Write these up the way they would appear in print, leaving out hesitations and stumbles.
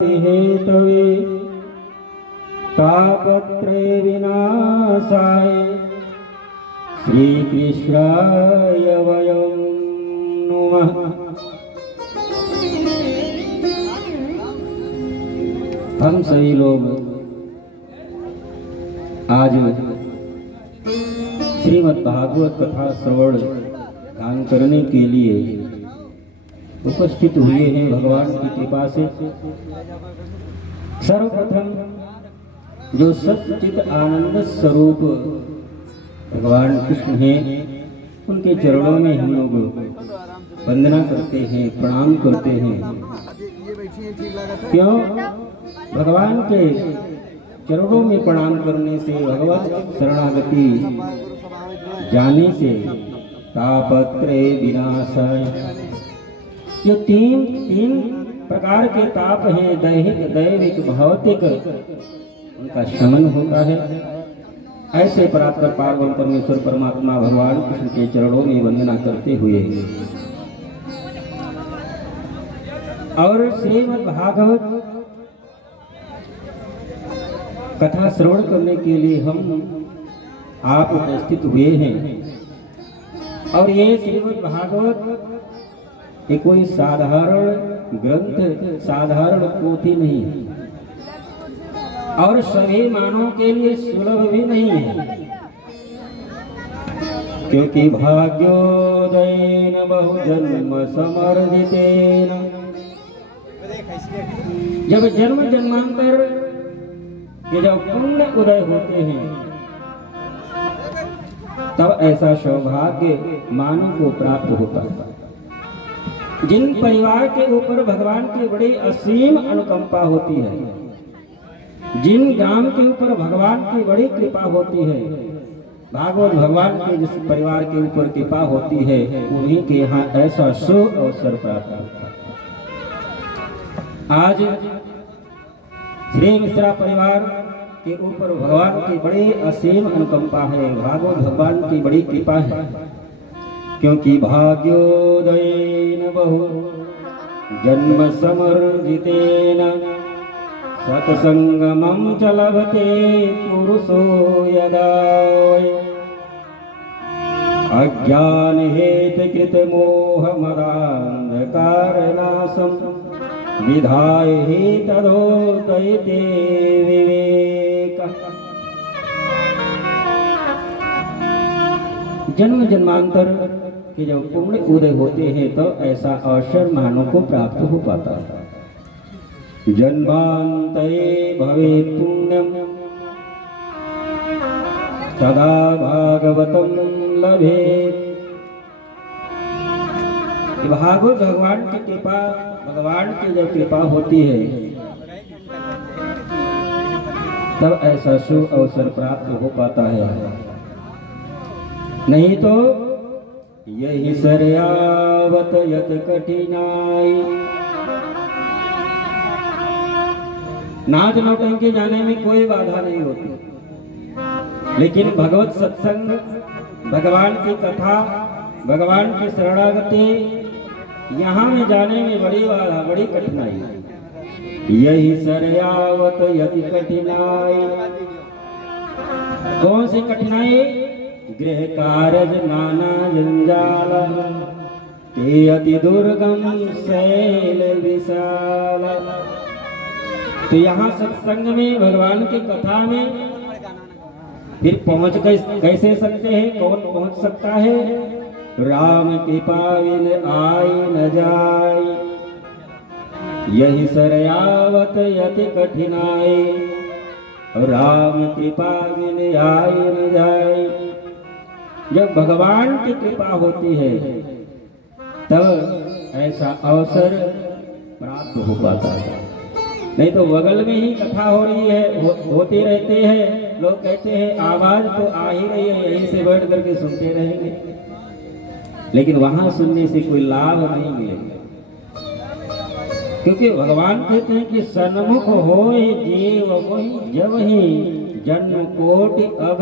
Hathaway तापत्रय विनाशाय श्री कृष्णाय वयं नमः। हम सभी लोग आज श्रीमद् भागवत कथा श्रवण गान करने के लिए उपस्थित हुए हैं। भगवान की कृपा से सर्वप्रथम जो सच्चित आनंद स्वरूप भगवान कृष्ण हैं, उनके चरणों में हम लोग वंदना करते हैं, प्रणाम करते हैं। क्यों? भगवान के चरणों में प्रणाम करने से, भगवत शरणागति जाने से तापत्रय विनाशाय, जो तीन प्रकार के ताप हैं, दैहिक, दैविक, भौतिक, उनका शमन होता है। ऐसे परात्पर पावन परमेश्वर परमात्मा भगवान कृष्ण के चरणों में वंदना करते हुए और श्रीमद् भागवत कथा श्रवण करने के लिए हम आप उपस्थित हुए हैं। और ये श्रीमद् भागवत ये कोई साधारण ग्रंथ, साधारण पोथी नहीं है और सभी मानवों के लिए सुलभ भी नहीं है, क्योंकि भाग्योदयेन बहुजन्म समर्जितेन, जब जन्म जन्मांतर के जब पुण्य उदय होते हैं तब ऐसा सौभाग्य मानव को प्राप्त होता है। जिन परिवार के ऊपर भगवान की बड़ी असीम अनुकंपा होती है, जिन ग्राम के ऊपर भगवान की बड़ी कृपा होती है, भागवत भगवान के जिस परिवार के ऊपर कृपा होती है, उन्हीं के यहाँ ऐसा शुभ अवसर प्राप्त होता है। आज श्री मिश्रा परिवार के ऊपर भगवान की बड़ी असीम अनुकंपा है, भागवत भगवान की बड़ी कृपा है, क्योंकि भाग्योदयेन बहु जन्म समर्जितेन सत्संगमं च लभते पुरुषो यदा अज्ञान हेतु कृत मोह मदान्धकारनाशं विधाय हि तदोदयते विवेक। जन्म जन्मांतर के जब पुण्य उदय होते हैं तो ऐसा अवसर मानव को प्राप्त हो पाता है। जन्मांतरे भवेत् पुण्यम तदा भागवतम लभेत्। भागवत भगवान की कृपा, भगवान की जब कृपा होती है तब ऐसा शुभ अवसर प्राप्त हो पाता है। नहीं तो यही सर्यावत यत कठिनाई। नाच नौटंकी जाने में कोई बाधा नहीं होती, लेकिन भगवत सत्संग, भगवान की कथा, भगवान की शरणागति, यहाँ में जाने में बड़ी बाधा, बड़ी कठिनाई। यही सर्यावत यति कठिनाई। कौन सी कठिनाई? गृह कारज नाना जंजाल ते अति दुर्गम शैल विशाल। तो यहाँ सत्संग में, भगवान की कथा में फिर पहुँच कैसे सकते हैं? कौन पहुँच सकता है? राम कृपा बिन आय न जाय, यही सरयावत यति कठिनाई। राम कृपा बिन आय न जाय। जब भगवान की कृपा होती है तब ऐसा अवसर प्राप्त हो पाता है। नहीं तो बगल में ही कथा हो रही है, होते रहते हैं, लोग कहते हैं आवाज तो आ ही रही है, यहीं से बैठ करके सुनते रहेंगे, लेकिन वहां सुनने से कोई लाभ नहीं मिलेगा। क्योंकि भगवान कहते हैं कि सन्मुख होए जीव वही जब ही जन्म कोटि अघ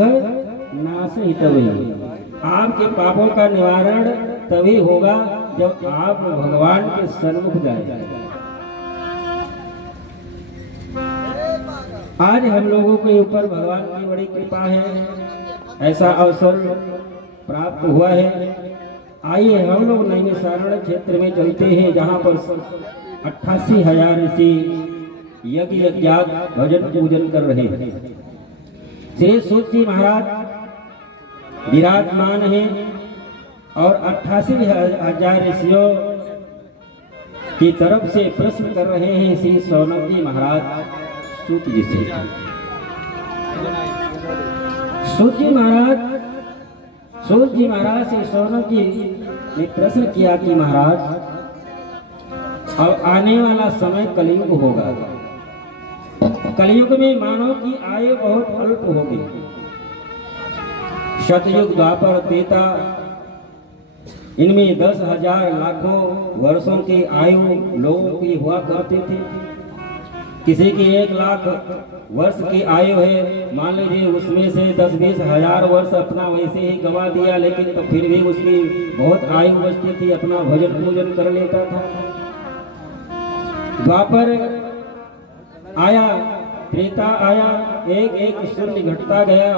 नाश ही तभी। आपके पापों का निवारण तभी होगा जब आप भगवान के सन्मुख जाए। आज हम लोगों के ऊपर भगवान की बड़ी कृपा है, ऐसा अवसर प्राप्त हुआ है। आइए हम लोग नैमिषारण्य क्षेत्र में चलते हैं, जहाँ पर 88,000 ऋषि यज्ञ यज्ञात भजन पूजन कर रहे हैं। श्री सूत जी महाराज विराजमान हैं और 88,000 ऋषियों की तरफ से प्रश्न कर रहे हैं श्री सौनक जी महाराज सूत जी से। सूत जी महाराज से सौनक जी ने प्रश्न किया कि महाराज, अब आने वाला समय कलयुग होगा। कलयुग में मानव की आयु बहुत अल्प होगी। शतयुग, द्वापर, त्रेता, इनमें 10,000 लाखों वर्षों की आयु लोगों की हुआ करती थी। किसी की 1 लाख वर्ष की आयु है, मान लीजिए उसमें से 10-20 हजार वर्ष अपना वैसे ही गवा दिया, लेकिन तो फिर भी उसकी बहुत आयु बचती थी, अपना भजन पूजन कर लेता था। द्वापर आया, त्रेता आया, एक शून्य घटता गया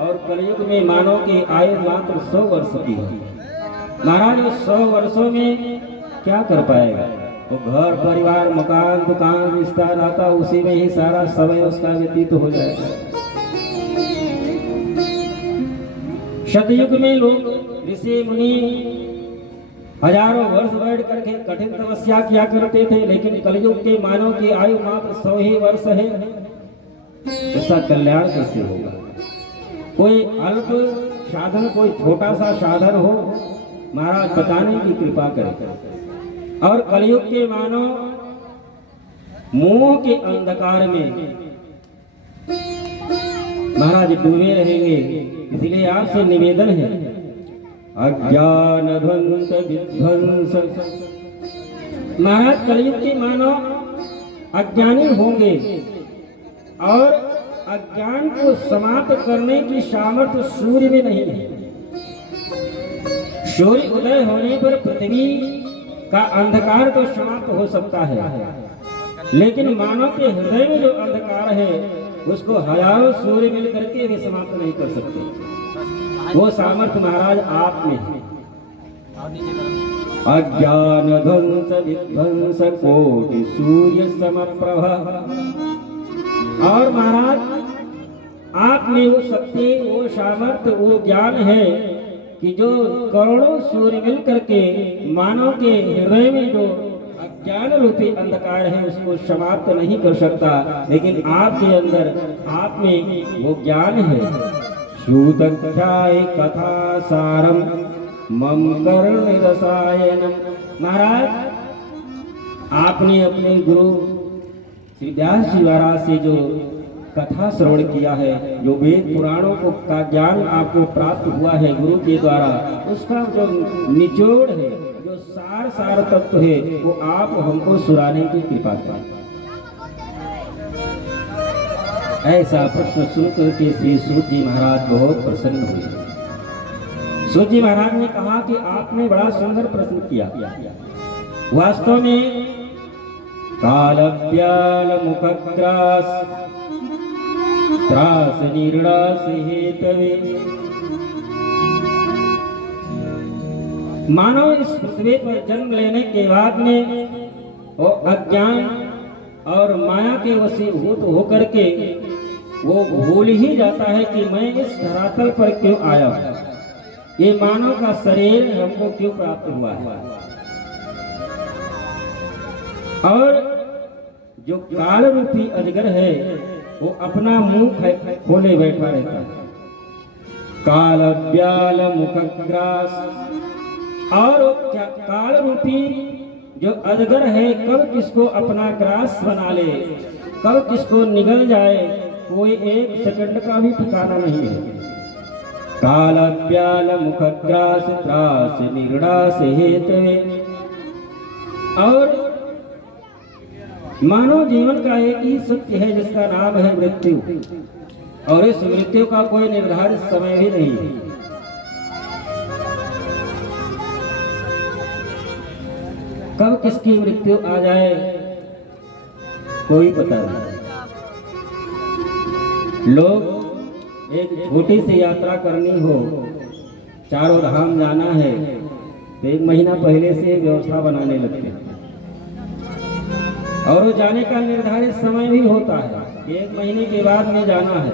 और कलयुग में मानव की आयु मात्र 100 वर्ष की है। महाराज 100 वर्षों में क्या कर पाएगा? वो घर परिवार मकान दुकान रिश्ता नाता उसी में ही सारा समय उसका व्यतीत हो जाएगा। शतयुग में लोग ऋषि मुनि हजारों वर्ष बैठ करके कठिन तपस्या किया करते थे, लेकिन कलयुग के मानव की आयु मात्र 100 ही वर्ष है। इसका कल्याण कैसे होगा? कोई अल्प साधन, कोई छोटा सा साधन हो, महाराज बताने की कृपा करें। और कलयुग के मानव मोह के अंधकार में महाराज डूबे रहेंगे। इसलिए आपसे निवेदन है, अज्ञान ध्वंस विध्वंस। महाराज कलयुग के मानव अज्ञानी होंगे और अज्ञान को समाप्त करने की सामर्थ्य सूर्य में नहीं है। सूर्य उदय होने पर पृथ्वी का अंधकार तो समाप्त हो सकता है, लेकिन मानव के हृदय में जो अंधकार है उसको हजारों सूर्य मिल करके भी समाप्त नहीं कर सकते। वो सामर्थ्य महाराज आप में है। अज्ञान ध्वंस विध्वंस कोटि सूर्य समप्रभा। और महाराज आप में वो शक्ति, वो सामर्थ्य, वो ज्ञान है कि जो करोड़ों सूर्य मिल करके मानव के हृदय में जो अज्ञान रूपी अंधकार है उसको समाप्त नहीं कर सकता, लेकिन आपके अंदर, आप में वो ज्ञान है। सूतख्याय कथा सारम मम कर्ण रसायनम। महाराज आपने अपने गुरु श्री व्यास जी महाराज से जो कथा श्रवण किया है, जो वेद पुराणों को का ज्ञान आपको प्राप्त हुआ है गुरु के द्वारा, उसका जो निचोड़ है, जो सार तत्व है, वो आप हमको सुनाने की कृपा करें। ऐसा प्रश्न सुनकर के श्री सूत जी महाराज बहुत प्रसन्न हुए। सूत जी महाराज ने कहा कि आपने बड़ा सुंदर प्रश्न किया। वास्तव में कालव्याल मुखग्रास त्रास निर्णास हेतवे। मानव इस पृथ्वी पर जन्म लेने के बाद में वो अज्ञान और माया के वशीभूत होकर के वो भूल ही जाता है कि मैं इस धरातल पर क्यों आया हूं, ये मानव का शरीर हमको क्यों प्राप्त हुआ है। और जो काल रूपी अजगर है वो अपना मुंह खोले बैठा रहता है। कालव्याल मुखग्रास। और काल रूपी जो अजगर है कब किसको अपना ग्रास बना ले, कब किसको निगल जाए, कोई 1 सेकंड का भी ठिकाना नहीं है। कालव्याल मुखग्रास त्रास निर्णास हेतवे। और मानव जीवन का एक ही सत्य है जिसका नाम है मृत्यु, और इस मृत्यु का कोई निर्धारित समय भी नहीं है। कब किसकी मृत्यु आ जाए कोई पता नहीं। लोग एक छोटी सी यात्रा करनी हो, चारों धाम जाना है, तो 1 महीना पहले से व्यवस्था बनाने लगते हैं और वो जाने का निर्धारित समय भी होता है कि 1 महीने के बाद में जाना है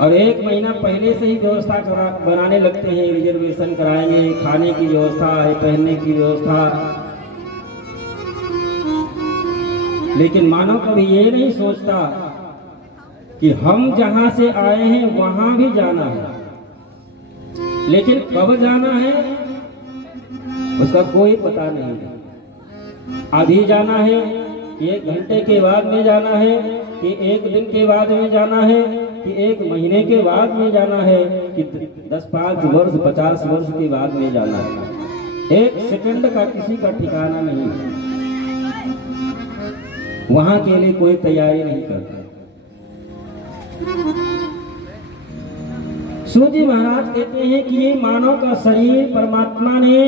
और 1 महीना पहले से ही व्यवस्था बनाने लगते हैं। रिजर्वेशन कराएंगे, खाने की व्यवस्था है, पहनने की व्यवस्था। लेकिन मानव कभी ये नहीं सोचता कि हम जहां से आए हैं वहां भी जाना है, लेकिन कब जाना है उसका कोई पता नहीं है। अभी जाना है कि 1 घंटे के बाद में जाना है कि 1 दिन के बाद में जाना है कि 1 महीने के बाद में जाना है कि 10, 5 वर्ष 50 वर्ष के बाद में जाना है। 1 सेकंड का किसी का ठिकाना नहीं है। वहां के लिए कोई तैयारी नहीं करता। सूत जी महाराज कहते हैं कि ये मानव का शरीर परमात्मा ने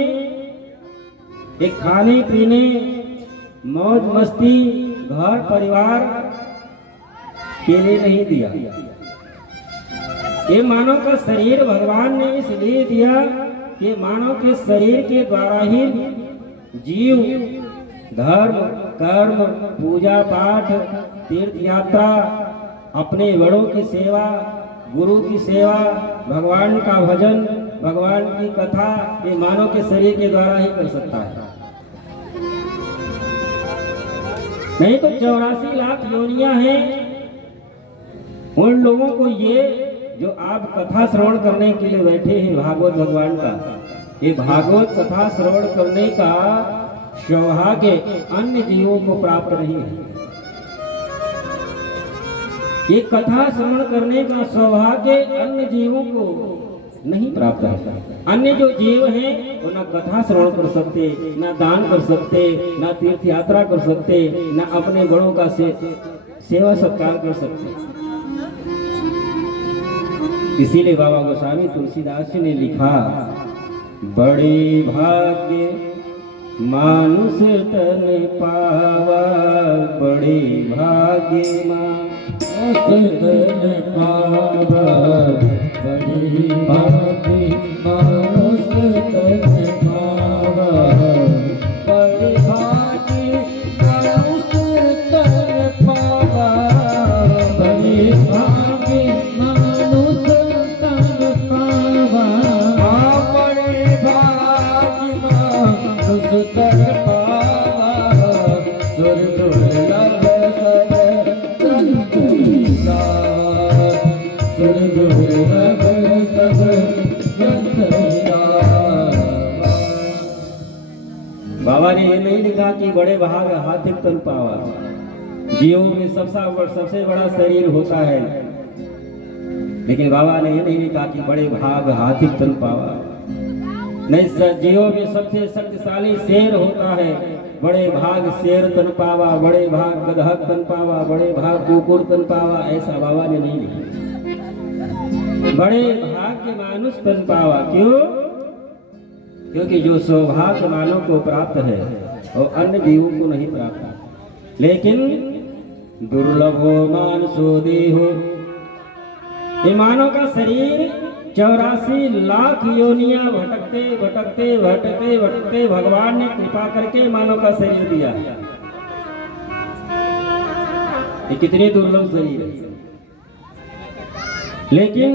एक खाने पीने, मौज मस्ती, घर परिवार के लिए नहीं दिया। ये मानव का शरीर भगवान ने इसलिए दिया कि मानव के शरीर के द्वारा ही जीव धर्म, कर्म, पूजा पाठ, तीर्थ यात्रा, अपने बड़ों की सेवा, गुरु की सेवा, भगवान का भजन, भगवान की कथा, ये मानव के शरीर के द्वारा ही कर सकता है। नहीं तो 84 लाख योनियां हैं। उन लोगों को ये जो आप कथा श्रवण करने के लिए बैठे हैं भागवत भगवान का, ये भागवत कथा श्रवण करने का सौभाग्य अन्य जीवों को प्राप्त नहीं है। ये कथा श्रवण करने का सौभाग्य अन्य जीवों को नहीं प्राप्त है। अन्य जो जीव हैं वो ना कथा श्रवण कर सकते, ना दान कर सकते, ना तीर्थ यात्रा कर सकते, ना अपने बड़ों का सेवा सत्कार कर सकते। इसीलिए बाबा गोस्वामी तुलसीदास जी ने लिखा, बड़े भाग्य मानुष तन पावा, बड़े भाग्य मानुष तन पावा, बड़े भाग्य मानुष तन पावा, बड़े भाग्य मानुष तन पावा, बड़े भाग्य मानुष तन पावा, बड़े भाग्य मानुष तन पावा, स्वर्ग दुर्लभ बाबा ने ये नहीं लिखा कि बड़े भाग हाथिक तन पावा। जीवों में सबसे बड़ा शरीर होता है, लेकिन बाबा ने ये नहीं लिखा कि बड़े भाग हाथिक तन पावा। नहीं, जीवों में सबसे शक्तिशाली शेर होता है, बड़े भाग शेर तन पावा, बड़े भाग गदहा तन पावा, बड़े भाग कुकुर तन पावा, ऐसा बाबा ने नहीं लिखा। बड़े भाग्य मानुष तन पावा। क्यों? क्योंकि जो सौभाग्य मानव को प्राप्त है वो अन्य जीवों को नहीं प्राप्त। लेकिन दुर्लभो मानसो देहो, ये मानव का शरीर 84 लाख योनियां भटकते भटकते भटकते भटकते भगवान ने कृपा करके मानव का शरीर दिया। ये कितनी दुर्लभ शरीर है। लेकिन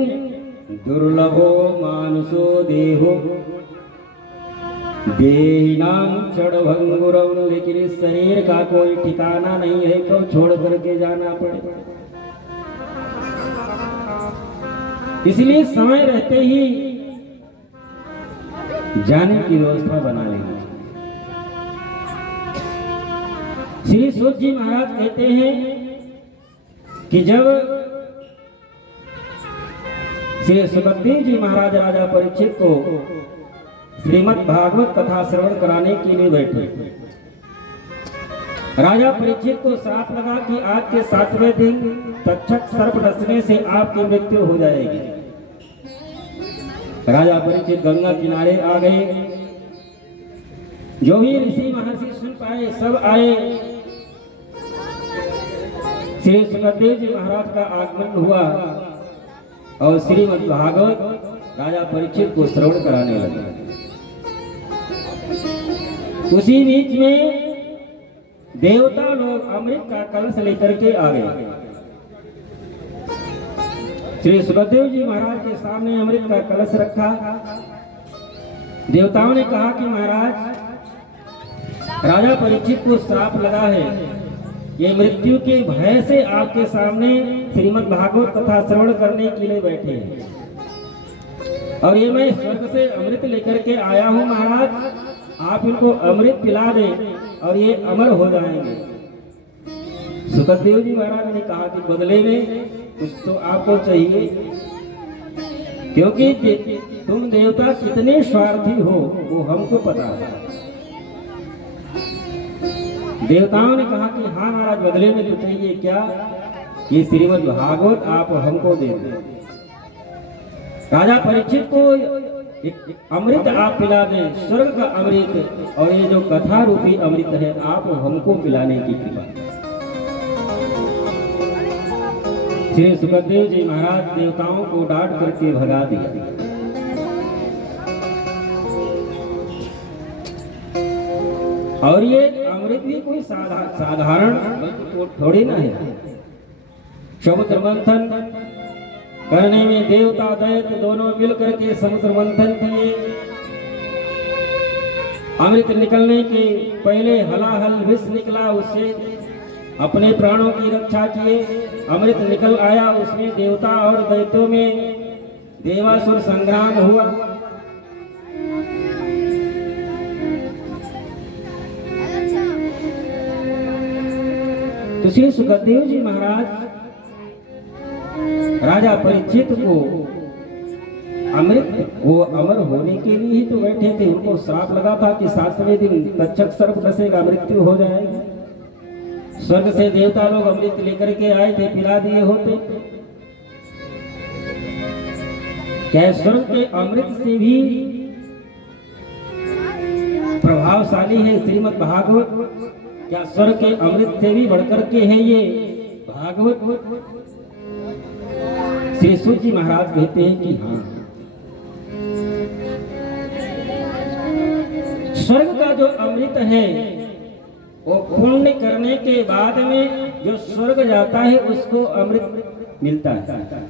दुर्लभो मानसो देहो देहिनां क्षणभंगुरम, लेकिन इस शरीर का कोई ठिकाना नहीं है, कब छोड़ करके जाना पड़े। इसलिए समय रहते ही जाने की व्यवस्था बना लेनी। श्री सूत जी महाराज कहते हैं कि जब श्री सुखदेव जी महाराज राजा परीक्षित को श्रीमद् भागवत कथा श्रवण कराने के लिए बैठे, राजा परीक्षित को साथ लगा कि आज के 7वें दिन तक्षक सर्प डसने से आपकी मृत्यु हो जाएगी। राजा परीक्षित गंगा किनारे आ गए। जो भी ऋषि महर्षि सुन पाए सब आए। श्री सुखदेव जी महाराज का आगमन हुआ और श्रीमद् भागवत राजा परीक्षित को श्रवण कराने लगे। उसी बीच में देवता लोग अमृत का कलश लेकर के आ गए। श्री सुखदेव जी महाराज के सामने अमृत का कलश रखा। देवताओं ने कहा कि महाराज, राजा परीक्षित को श्राप लगा है, ये मृत्यु के भय से आपके सामने श्रीमद् भागवत कथा श्रवण करने के लिए बैठे हैं, और ये मैं स्वर्ग से अमृत लेकर के आया हूँ महाराज, आप इनको अमृत पिला दें और ये अमर हो जाएंगे। सुखदेव जी महाराज ने कहा कि बदले में कुछ तो आपको चाहिए, क्योंकि तुम देवता कितने स्वार्थी हो वो हमको पता है। देवताओं ने कहा कि हाँ महाराज, बदले में तो चाहिए क्या, ये श्रीमद् भागवत आप हमको दे दें। राजा परीक्षित को अमृत आप पिला दें, स्वर्ग का अमृत, और ये जो कथा रूपी अमृत है आप हमको पिलाने की कृपा। श्री सुखदेव जी महाराज देवताओं को डांट करके भगा दिया। और ये अमृत भी कोई साधारण थोड़ी ना है। समुद्र मंथन करने में देवता दैत्य दोनों मिलकर के समुद्र मंथन किए। अमृत निकलने के पहले हलाहल विष निकला, उससे अपने प्राणों की रक्षा किए। अमृत निकल आया, उसमें देवता और दैत्यों में देवासुर संग्राम हुआ। तो श्री सुखदेव जी महाराज राजा परीक्षित को अमृत, वो अमर होने के लिए ही तो बैठे थे। उनको श्राप लगा था कि 7वें दिन तक्षक सर्प डसेगा, मृत्यु हो जाएगी। स्वर्ग से देवता लोग अमृत लेकर के आए थे, पिला दिए होते। क्या स्वर्ग के अमृत से भी प्रभावशाली है श्रीमद् भागवत? क्या स्वर्ग के अमृत से भी बढ़कर के है ये भागवत? श्री सूत जी महाराज कहते हैं कि हाँ, स्वर्ग का जो अमृत है वो पुण्य करने के बाद में जो स्वर्ग जाता है उसको अमृत मिलता है।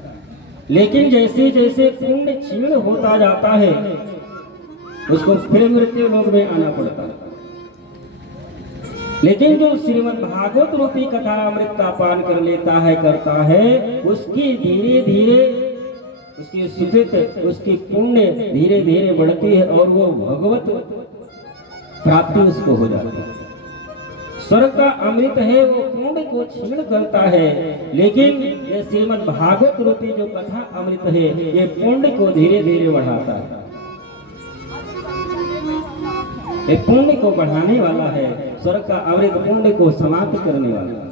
लेकिन जैसे जैसे पुण्य क्षीण होता जाता है उसको फिर मृत्यु लोक में आना पड़ता है। लेकिन जो श्रीमद् भागवत रूपी कथा अमृत का पान कर लेता है, करता है, उसकी धीरे धीरे उसकी सुकृत, उसकी पुण्य धीरे धीरे बढ़ती है और वो भगवत प्राप्ति उसको हो जाती है। स्वर्ग का अमृत है वो पुण्य को क्षीण करता है, लेकिन ये श्रीमद् भागवत रूपी जो कथा अमृत है ये पुण्य को धीरे धीरे बढ़ाता है। ये पुण्य को बढ़ाने वाला है। स्वर्ग का अमृत पुण्य को समाप्त करने वाला है।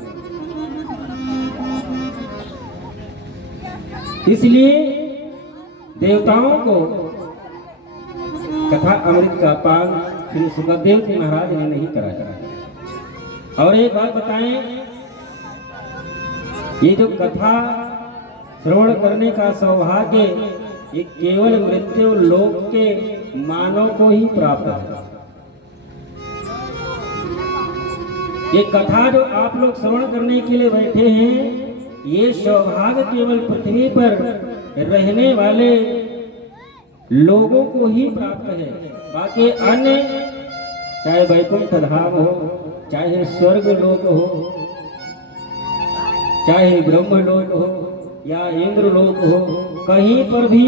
इसलिए देवताओं को कथा अमृत का पान श्री सुखदेव जी महाराज ने नहीं कराया। और एक बात बताएं, ये जो कथा श्रवण करने का सौभाग्य ये केवल मृत्यु लोक के मानव को ही प्राप्त है। ये कथा जो आप लोग श्रवण करने के लिए बैठे हैं ये सौभाग्य केवल पृथ्वी पर रहने वाले लोगों को ही प्राप्त है। बाकी अन्य चाहे वैकुंठ धाम हो, चाहे स्वर्ग लोक हो, चाहे ब्रह्म लोक हो या इंद्र लोक हो, कहीं पर भी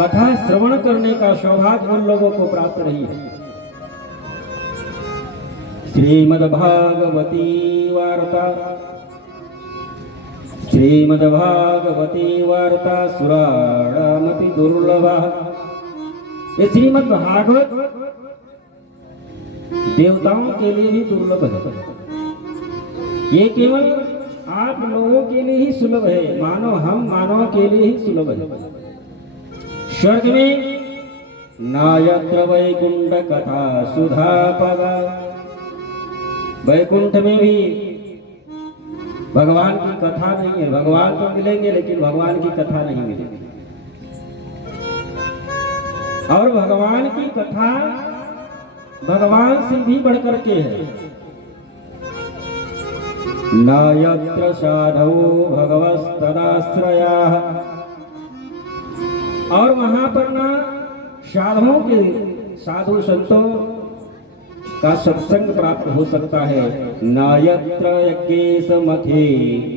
कथा श्रवण करने का सौभाग्य उन लोगों को प्राप्त नहीं है। श्रीमद्भागवती वार्ता, श्रीमद्भागवती वार्ता सुराणामपि दुर्लभा। ये श्रीमद्भागवत देवताओं के लिए ही दुर्लभ है। ये केवल आप लोगों के लिए ही सुलभ है, मानो हम मानव के लिए ही सुलभ है। स्वर्ग में नायत्र वैकुंठ कथा सुधा पगा, वैकुंठ में भी भगवान की कथा नहीं है। भगवान तो मिलेंगे लेकिन भगवान की कथा नहीं मिलेगी। और भगवान की कथा भगवान से भी बढ़कर के है। न यत्र साधो भगवस्तदाश्रयाः, और वहां पर ना साधुओं के साधु संतों का सत्संग प्राप्त हो सकता है। न यत्र यज्ञेश मथे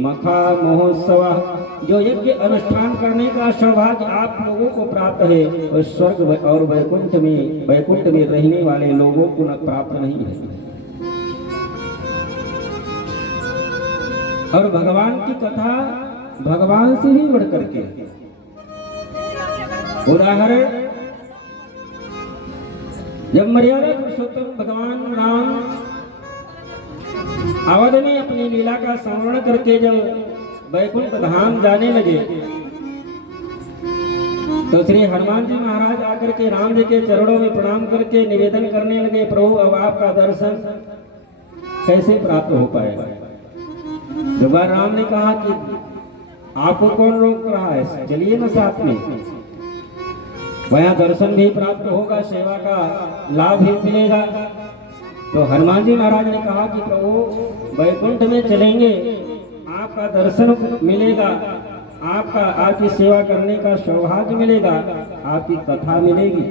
मखा महोत्सव, जो यज्ञ अनुष्ठान करने का सौभाग्य आप लोगों को प्राप्त है और स्वर्ग और वैकुंठ में रहने वाले लोगों को न प्राप्त नहीं है। और भगवान की कथा भगवान से ही बढ़ करके। उदाहरण, जब मर्यादा पुरुषोत्तम भगवान राम अवध में अपनी लीला का स्मरण करके जब वैकुंठ धाम जाने लगे तो श्री हनुमान जी महाराज आकर के राम जी के चरणों में प्रणाम करके निवेदन करने लगे, प्रभु अब आपका दर्शन कैसे प्राप्त हो पाएगा। दोबारा राम ने कहा कि आपको कौन रोक रहा है, चलिए ना साथ में, वहाँ दर्शन भी प्राप्त होगा, सेवा का लाभ भी मिलेगा। तो हनुमान जी महाराज ने कहा कि प्रभु वैकुंठ में चलेंगे, आपका दर्शन मिलेगा, आपकी सेवा करने का सौभाग्य मिलेगा, आपकी कथा मिलेगी।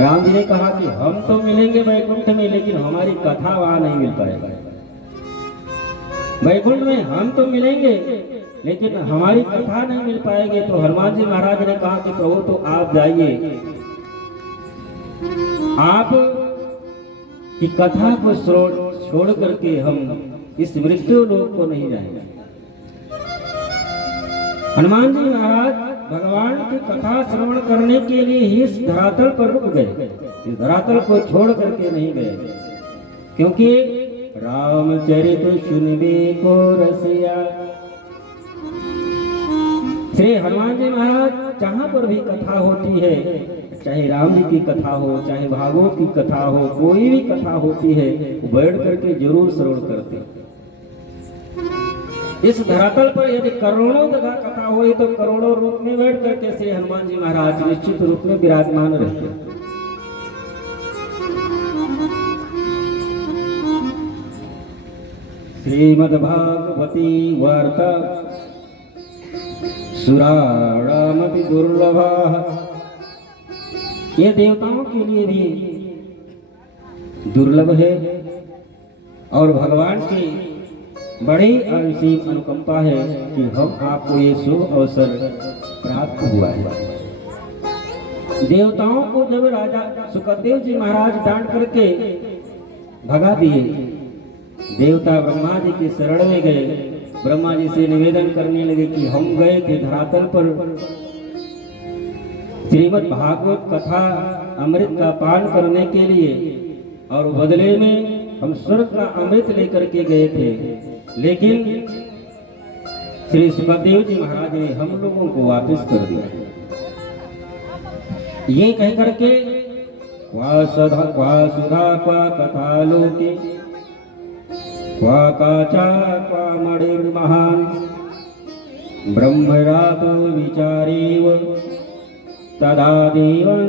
राम जी ने कहा कि हम तो मिलेंगे वैकुंठ में, लेकिन हमारी कथा वहां नहीं मिल पाएगा। वैकुंठ में हम तो मिलेंगे लेकिन हमारी कथा नहीं मिल पाएगी। तो हनुमान जी महाराज ने कहा कि प्रभु तो आप जाइए, आप की कथा को छोड़ करके हम इस मृत्यु लोक को नहीं जाएंगे। हनुमान जी महाराज भगवान की कथा श्रवण करने के लिए ही इस धरातल पर रुक गए, इस धरातल को छोड़ करके नहीं गए, क्योंकि रामचरित सुनबे को रसिया। श्री हनुमान जी महाराज जहाँ पर भी कथा होती है, चाहे राम जी की कथा हो, चाहे भागवत की कथा हो, कोई भी कथा होती है, बैठ करके जरूर श्रवण करते। इस धरातल पर यदि करोड़ों जगह कथा हो तो करोड़ों रूप में बैठ करके श्री हनुमान जी महाराज निश्चित रूप में विराजमान रहते। श्रीमद्भागवती वार्ता सुराणामति दुर्लभा, ये देवताओं के लिए भी दुर्लभ है और भगवान की बड़ी असीम अनुकंपा है कि हम आपको ये शुभ अवसर प्राप्त हुआ है। देवताओं को जब राजा सुखदेव जी महाराज डांट करके भगा दिए, देवता ब्रह्मा जी की शरण में गए, ब्रह्मा जी से निवेदन करने लगे कि हम गए थे धरातल पर श्रीमद् भागवत कथा अमृत का पान करने के लिए और बदले में हम स्वर्ग का अमृत लेकर के गए थे, लेकिन श्री सुखदेव जी महाराज ने हम लोगों को वापस कर दिया। ये कह करके वासुधा क्वा कथा लोके क्वा काचा क्वा मणिर्महान् ब्रह्मरातो विचारेव तदा देवं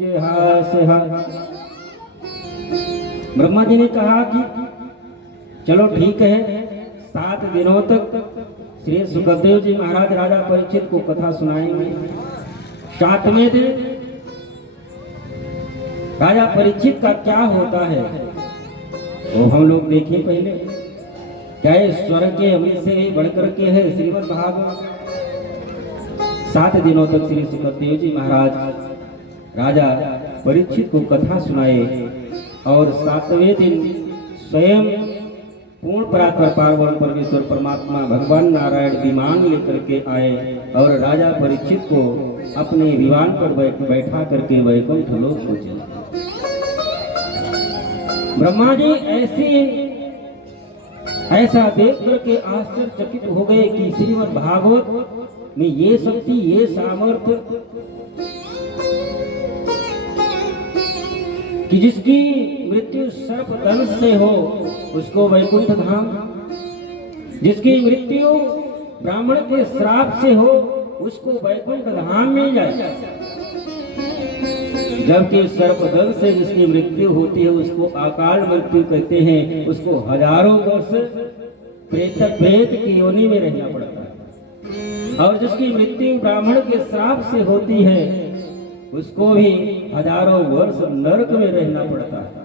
जिहास्यः। ब्रह्मा जी ने कहा कि चलो ठीक है, 7 दिनों तक श्री सुखदेव जी महाराज राजा परीक्षित को कथा सुनाएंगे। 7वें दिन राजा परीक्षित का क्या होता है वो हम लोग देखें पहले। क्या स्वर्ग के अमृत से भी बढ़कर के है श्रीमद् भागवत। 7 दिनों तक श्री सुखदेव जी महाराज राजा परीक्षित को कथा सुनाए और 7वें दिन स्वयं पूर्ण परात्पर पार्वण परमेश्वर परमात्मा भगवान नारायण विमान लेकर के आए और राजा परीक्षित को अपने विमान पर बैठा करके वैकुंठ लोक को चले। ब्रह्मा जी ऐसा देख करके आश्चर्यचकित हो गए कि श्रीमद् भागवत में ये शक्ति, ये सामर्थ्य कि जिसकी मृत्यु सर्प दंश से हो उसको वैकुंठ धाम जिसकी मृत्यु ब्राह्मण के श्राप से हो उसको वैकुंठ धाम मिल जाए, जबकि सर्पदंश से जिसकी मृत्यु होती है उसको अकाल मृत्यु कहते हैं, उसको हजारों वर्ष प्रेत की योनि में रहना पड़ता है। और जिसकी मृत्यु ब्राह्मण के श्राप से होती है उसको भी हजारों वर्ष नरक में रहना पड़ता है।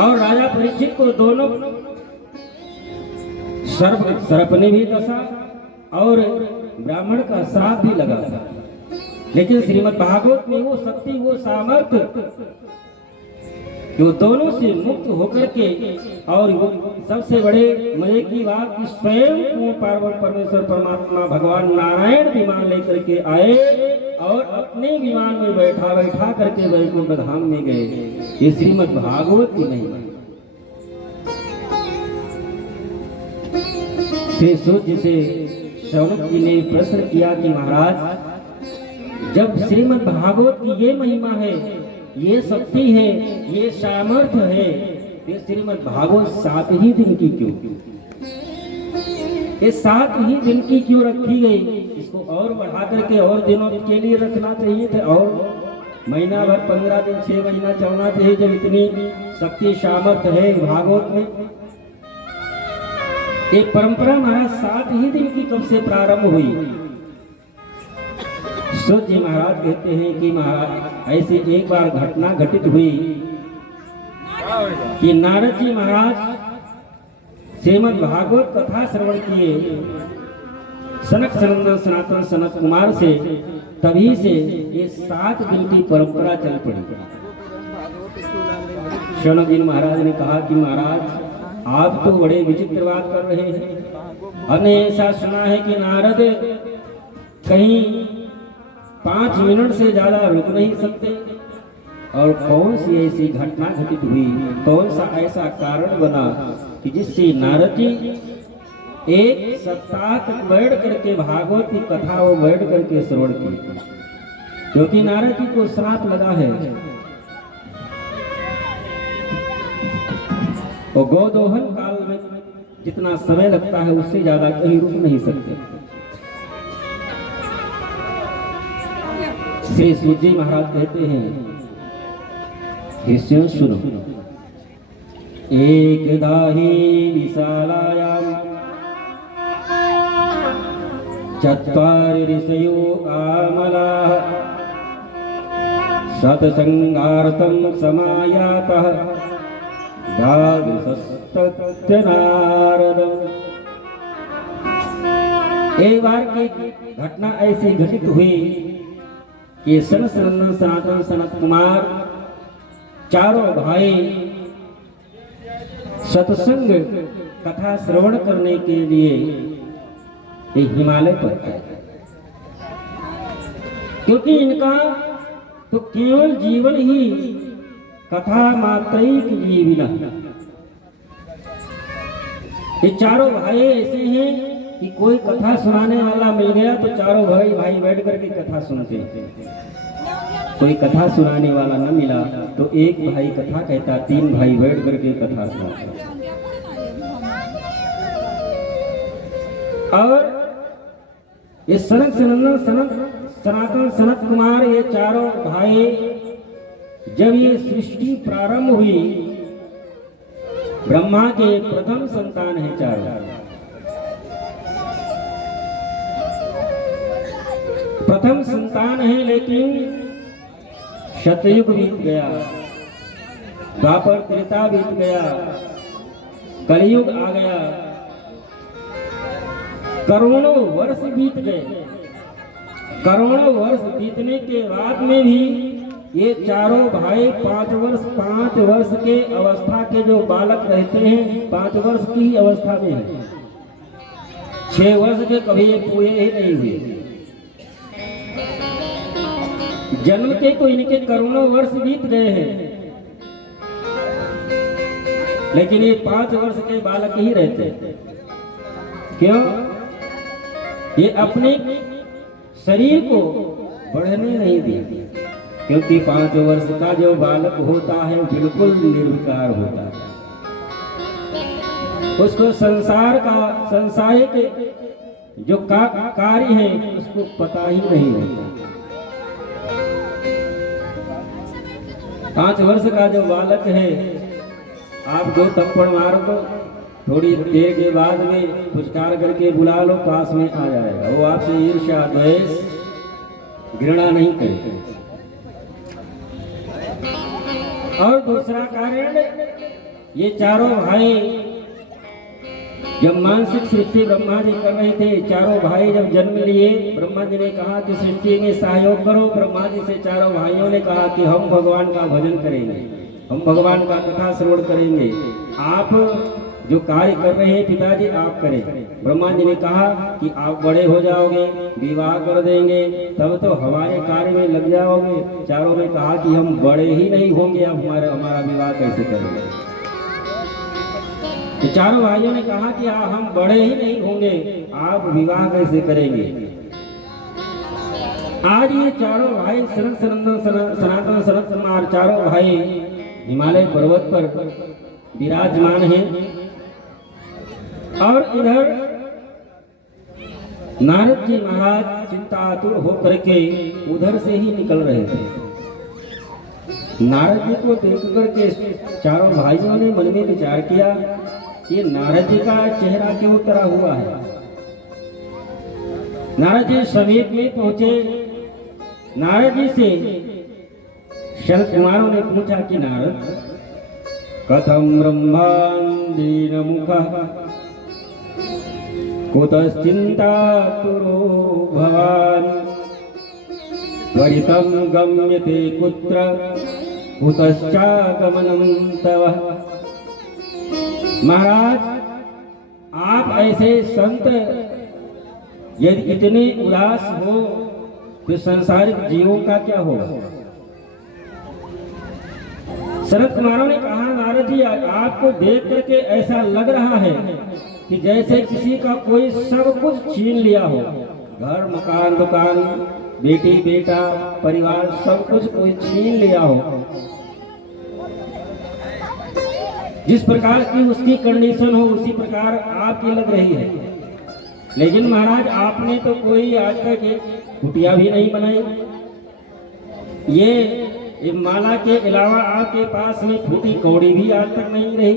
और राजा परीक्षित को दोनों सर्प ने भी दशा और ब्राह्मण का श्राप भी लगा था, लेकिन श्रीमद् भागवत में वो शक्ति, वो सामर्थ्य जो दोनों से मुक्त होकर के, और सबसे बड़े मजे की बात कि स्वयं पार्वती परमेश्वर परमात्मा भगवान नारायण विमान लेकर के आए और अपने विमान में बैठा करके वैकुंठ धाम में गए। ये श्रीमद् भागवत की महिमा। श्री सूर्य से शौनक जी ने प्रश्न किया कि महाराज, जब श्रीमद् भागवत की ये महिमा है, ये शक्ति है, ये सामर्थ्य है, ये श्रीमद् भागवत 7 ही दिन की क्यों? ये 7 ही दिन की क्यों रखी गई? इसको और बढ़ा करके और दिनों के लिए रखना चाहिए थे, और महीना भर 15 दिन 6 महीना चलना चाहिए, जब इतनी शक्ति सामर्थ्य है भागवत में। ये परंपरा महाराज 7 ही दिन की कब से प्रारंभ हुई? सूर्य जी महाराज कहते हैं कि महाराज ऐसे एक बार घटना घटित हुई कि नारद जी महाराज श्रीमद् भागवत कथा श्रवण किए सनक सनंदन सनातन सनत कुमार से, तभी से ये 7 दिन की परंपरा चल पड़ी। शौनक जी महाराज ने कहा कि महाराज आप तो बड़े विचित्र बात कर रहे हैं, हमने ऐसा सुना है कि नारद कहीं 5 मिनट से ज्यादा रुक नहीं सकते, और कौन सी ऐसी घटना घटित हुई, कौन सा ऐसा कारण बना कि जिससे नारद जी 1 सप्ताह तक बैठ करके भागवत की कथा वो बैठ करके श्रवण की, क्योंकि नारद जी को श्राप लगा है और गोदोहन काल में जितना समय लगता है उससे ज्यादा कहीं रुक नहीं सकते। श्री सूजी महाराज कहते हैं, हिस्से सुनो, एक दाही विशालायाम चत्वारि ऋषयो आमलाः सत्संगार्थं समायातः द्वादशस्तस्य नारदम्। एक बार की घटना ऐसी घटित हुई कि सनातन सनत कुमार चारों भाई सत्संग कथा श्रवण करने के लिए हिमालय पर आए, क्योंकि इनका तो केवल जीवन ही कथा मात्रैक जीविना। ये चारों भाई ऐसे हैं कि कोई कथा सुनाने वाला मिल गया तो चारों भाई बैठ करके कथा सुनते हैं। कोई कथा सुनाने वाला न मिला तो एक भाई कथा कहता, 3 भाई बैठ करके कथा सुनाते। और ये सनातन सनत कुमार, ये चारों भाई जब ये सृष्टि प्रारंभ हुई, ब्रह्मा के प्रथम संतान है चारों, प्रथम संतान है, लेकिन सतयुग बीत गया, द्वापर त्रेता बीत गया, कलयुग आ गया, करोड़ों वर्ष बीत गए। करोड़ों वर्ष बीतने के बाद में भी ये चारों भाई 5 वर्ष के अवस्था के जो बालक रहते हैं 5 वर्ष की अवस्था में है, 6 वर्ष के कभी ये पूरे ही नहीं हुए। जन्म के तो इनके करोड़ों वर्ष बीत गए हैं, लेकिन ये 5 वर्ष के बालक ही रहते हैं। क्यों? ये अपने शरीर को बढ़ने नहीं देते, क्योंकि 5 वर्ष का जो बालक होता है बिल्कुल निर्विकार होता है। उसको संसारिक जो कार्य है उसको पता ही नहीं होता। 5 वर्ष का जो बालक है, आप 2 थप्पड़ मार दो, थोड़ी देर के बाद में पुचकार करके बुला लो, पास में आ जाएगा। वो आपसे ईर्ष्या द्वेष घृणा नहीं करेगा। और दूसरा कारण, ये चारों भाई जब मानसिक सृष्टि ब्रह्मा जी कर रहे थे, चारों भाई जब जन्म लिए, ब्रह्मा जी ने कहा कि सृष्टि में सहयोग करो। ब्रह्मा जी से चारों भाइयों ने कहा कि हम भगवान का भजन करेंगे, हम भगवान का कथा श्रवण करेंगे, आप जो कार्य कर रहे हैं पिताजी आप करें। ब्रह्मा जी ने कहा कि आप बड़े हो जाओगे, विवाह कर देंगे, तब तो हमारे कार्य में लग जाओगे। चारों ने कहा कि हम बड़े ही नहीं होंगे, अब हमारा विवाह कैसे करेंगे। तो चारों भाइयों ने कहा कि हम बड़े ही नहीं होंगे, आप विवाह कैसे करेंगे। आज ये चारों भाई सनातन सनत कुमार चारों भाई हिमालय पर्वत पर विराजमान हैं। और इधर नारद जी महाराज चिंतातुर होकर के उधर से ही निकल रहे थे। नारद जी को देख करके चारों भाइयों ने मन में विचार किया, ये नारद जी का चेहरा क्यों उतरा हुआ है। नारद जी समीप में पहुंचे। नारद जी से शरद कुमारों ने पूछा कि नारद, कथम ब्रह्मांडीन मुखः कुतश्चिन्तातुरो भवान् त्वरितं गम्यते कुत्र कुतश्चागमनं तव। महाराज, आप ऐसे संत यदि इतने उदास हो तो संसारिक जीवों का क्या होगा। शरद कुमारों ने कहा, नारद जी आपको देख करके ऐसा लग रहा है कि जैसे किसी का कोई सब कुछ छीन लिया हो, घर मकान दुकान बेटी बेटा परिवार सब कुछ कोई छीन लिया हो। जिस प्रकार की उसकी कंडीशन हो उसी प्रकार आपकी लग रही है। लेकिन महाराज आपने तो कोई आज तक कुटिया भी नहीं बनाई। ये माला के अलावा आपके पास में फूटी कौड़ी भी आज तक नहीं रही।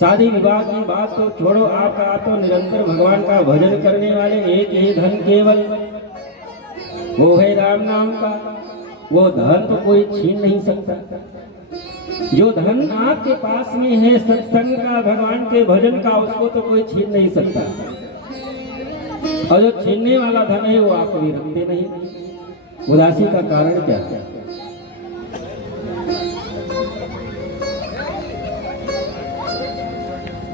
शादी विवाह की बात तो छोड़ो, आपका तो निरंतर भगवान का भजन करने वाले एक ही धन केवल वो है राम नाम का। वो धन तो कोई छीन नहीं सकता। जो धन आपके पास में है सत्संग का, भगवान के भजन का, उसको तो कोई छीन नहीं सकता। और जो छीनने वाला धन है वो आप कभी रखते नहीं। उदासी का कारण क्या है।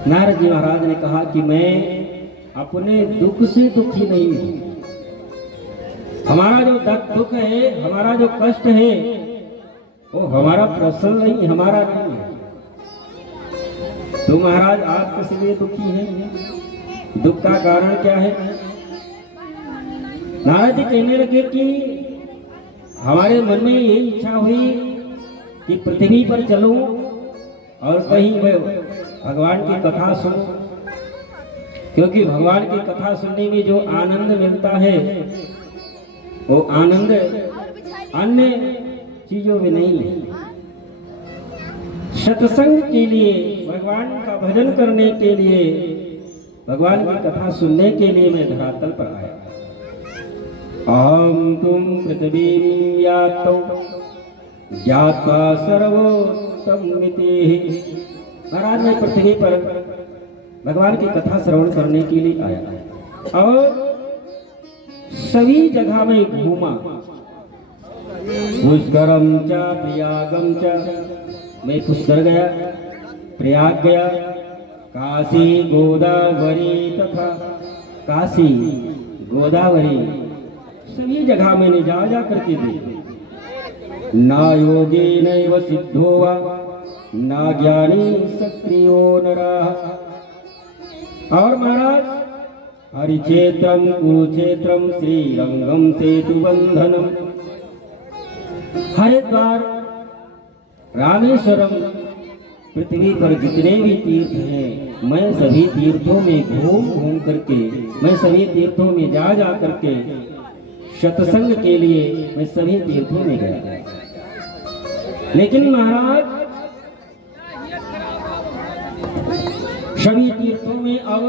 नारद जी महाराज ने कहा कि मैं अपने दुख से दुखी नहीं हूं। हमारा जो दुख है, हमारा जो कष्ट है, वो हमारा प्रश्न नहीं, हमारा नहीं है। तो महाराज आप किस लिए दुखी हैं? दुख का कारण क्या है? नारद जी कहने लगे कि हमारे मन में यही इच्छा हुई कि पृथ्वी पर चलूं और कहीं मैं भगवान की कथा सुनूं, क्योंकि भगवान की कथा सुनने में जो आनंद मिलता है वो आनंद अन्य चीजों में नहीं है। सत्संग के लिए, भगवान का भजन करने के लिए, भगवान की कथा सुनने के लिए मैं धरातल पर आया। अहम तुम पृथ्वी यातौ ज्ञात्वा सर्वोत्तममिति। महाराज मैं पृथ्वी पर भगवान की कथा श्रवण करने के लिए आया और सभी जगह में घूमा। पुष्करम च प्रयागम च, मैं पुष्कर गया, प्रयाग गया, काशी गोदावरी तथा काशी गोदावरी सभी जगह मैंने जा करके देखी। ना योगी नैव सिद्धो वा ना ज्ञानी सक्रियो नरः। और महाराज हरिक्षेत्रम कुरुक्षेत्रम श्रीरंगम सेतुबंधनम, हरिद्वार रामेश्वरम पृथ्वी पर जितने भी तीर्थ हैं, मैं सभी तीर्थों में घूम घूम करके, मैं सभी तीर्थों में जा जा करके सत्संग के लिए मैं सभी तीर्थों में गया। लेकिन महाराज सभी तीर्थों में अब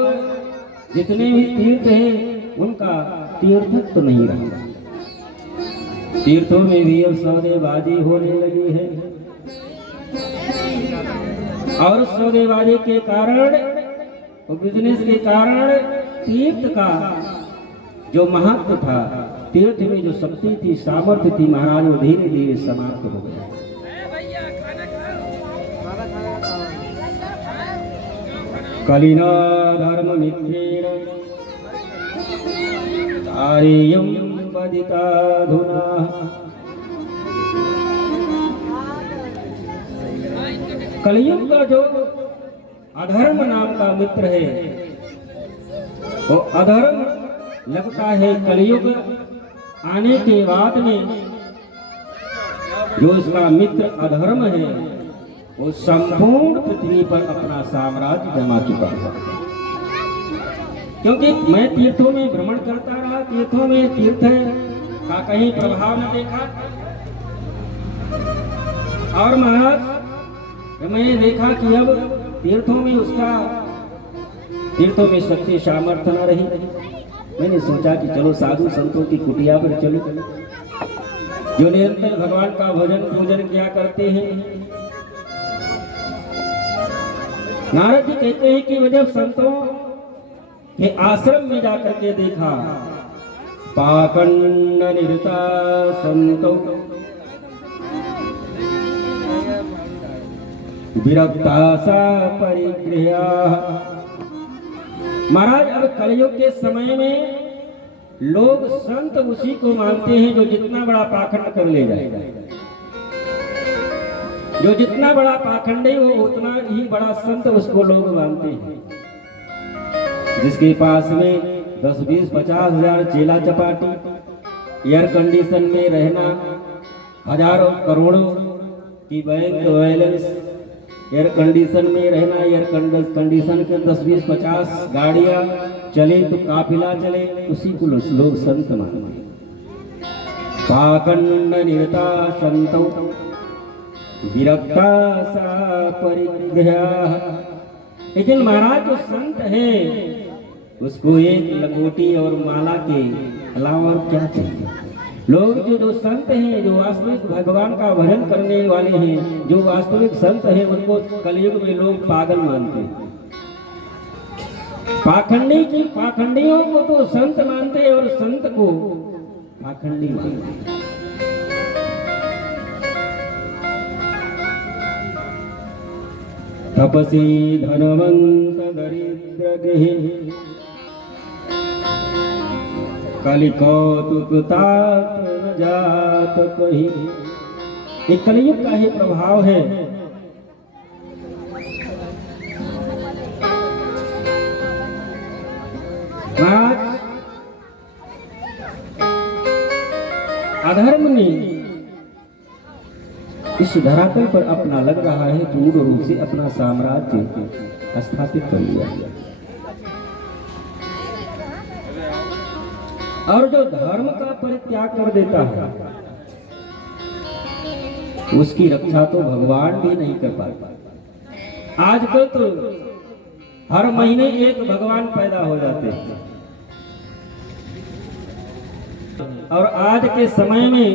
जितने भी तीर्थ हैं उनका तीर्थत्व तो नहीं रहा। तीर्थों में भी अब सौदेबाजी होने लगी है और सौदेबाजी के कारण और बिजनेस के कारण तीर्थ का जो महत्व था, तीर्थ में जो शक्ति थी, सामर्थ्य थी महाराज, वो धीरे धीरे समाप्त हो गया। कलिना धर्म मित्रेण तारेयं बदिताधुना। कलियुग का जो अधर्म नाम का मित्र है, वो अधर्म लगता है कलियुग आने के बाद में जो इसका मित्र अधर्म है वो संपूर्ण पृथ्वी पर अपना साम्राज्य जमा चुका है। क्योंकि मैं तीर्थों में भ्रमण करता रहा, तीर्थों में तीर्थ का कहीं प्रभाव न देखा। और महाराज मैंने देखा कि अब तीर्थों में उसका तीर्थों में शक्ति सामर्थ्य न रही। मैंने सोचा कि चलो साधु संतों की कुटिया पर चलो, जो निरंतर भगवान का भजन पूजन किया करते हैं। नारद जी कहते हैं कि जब संतों के आश्रम में जाकर के देखा, पाखंड निरता संतो विरक्ता सा परिग्रहा। महाराज अब कलयुग के समय में लोग संत उसी को मानते हैं जो जितना बड़ा पाखंड कर ले जाएगा। जो जितना बड़ा पाखंडी वो उतना ही बड़ा संत उसको लोग मानते हैं। जिसके पास में 10, 20, 50 हजार चेला चपाटी, एयर कंडीशन में रहना, हजारों करोड़ों की बैंक बैलेंस, एयर कंडीशन में रहना, एयर कंडीशन के 10, 20, 50 गाड़ियां चले तो काफिला चले, उसी को लोग संत मानते हैं। पाखंड निरता संतो विरक्ता सा परिग्रहा। लेकिन महाराज जो संत है उसको एक लंगोटी और माला के अलावा और क्या चाहिए। लोग जो संत हैं, जो वास्तविक भगवान का भजन करने वाले हैं, जो वास्तविक संत हैं, उनको कलयुग में लोग पागल मानते हैं। पाखंडियों को तो संत मानते हैं और संत को पाखंडी मानते हैं। तपसी धनवंत दरिद्र गृहे कलि कौतुक तात न जात कही। ये कलयुग का ही प्रभाव है। महाराज अधर्म ने इस धरातल पर अपना लग रहा है पूर्ण रूप से अपना साम्राज्य स्थापित कर लिया। और जो धर्म का परित्याग कर देता है उसकी रक्षा तो भगवान भी नहीं कर पाता। आजकल तो हर महीने एक भगवान पैदा हो जाते हैं। और आज के समय में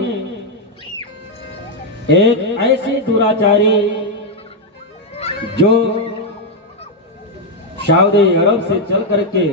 एक ऐसी दुराचारी जो सऊदी अरब से चल करके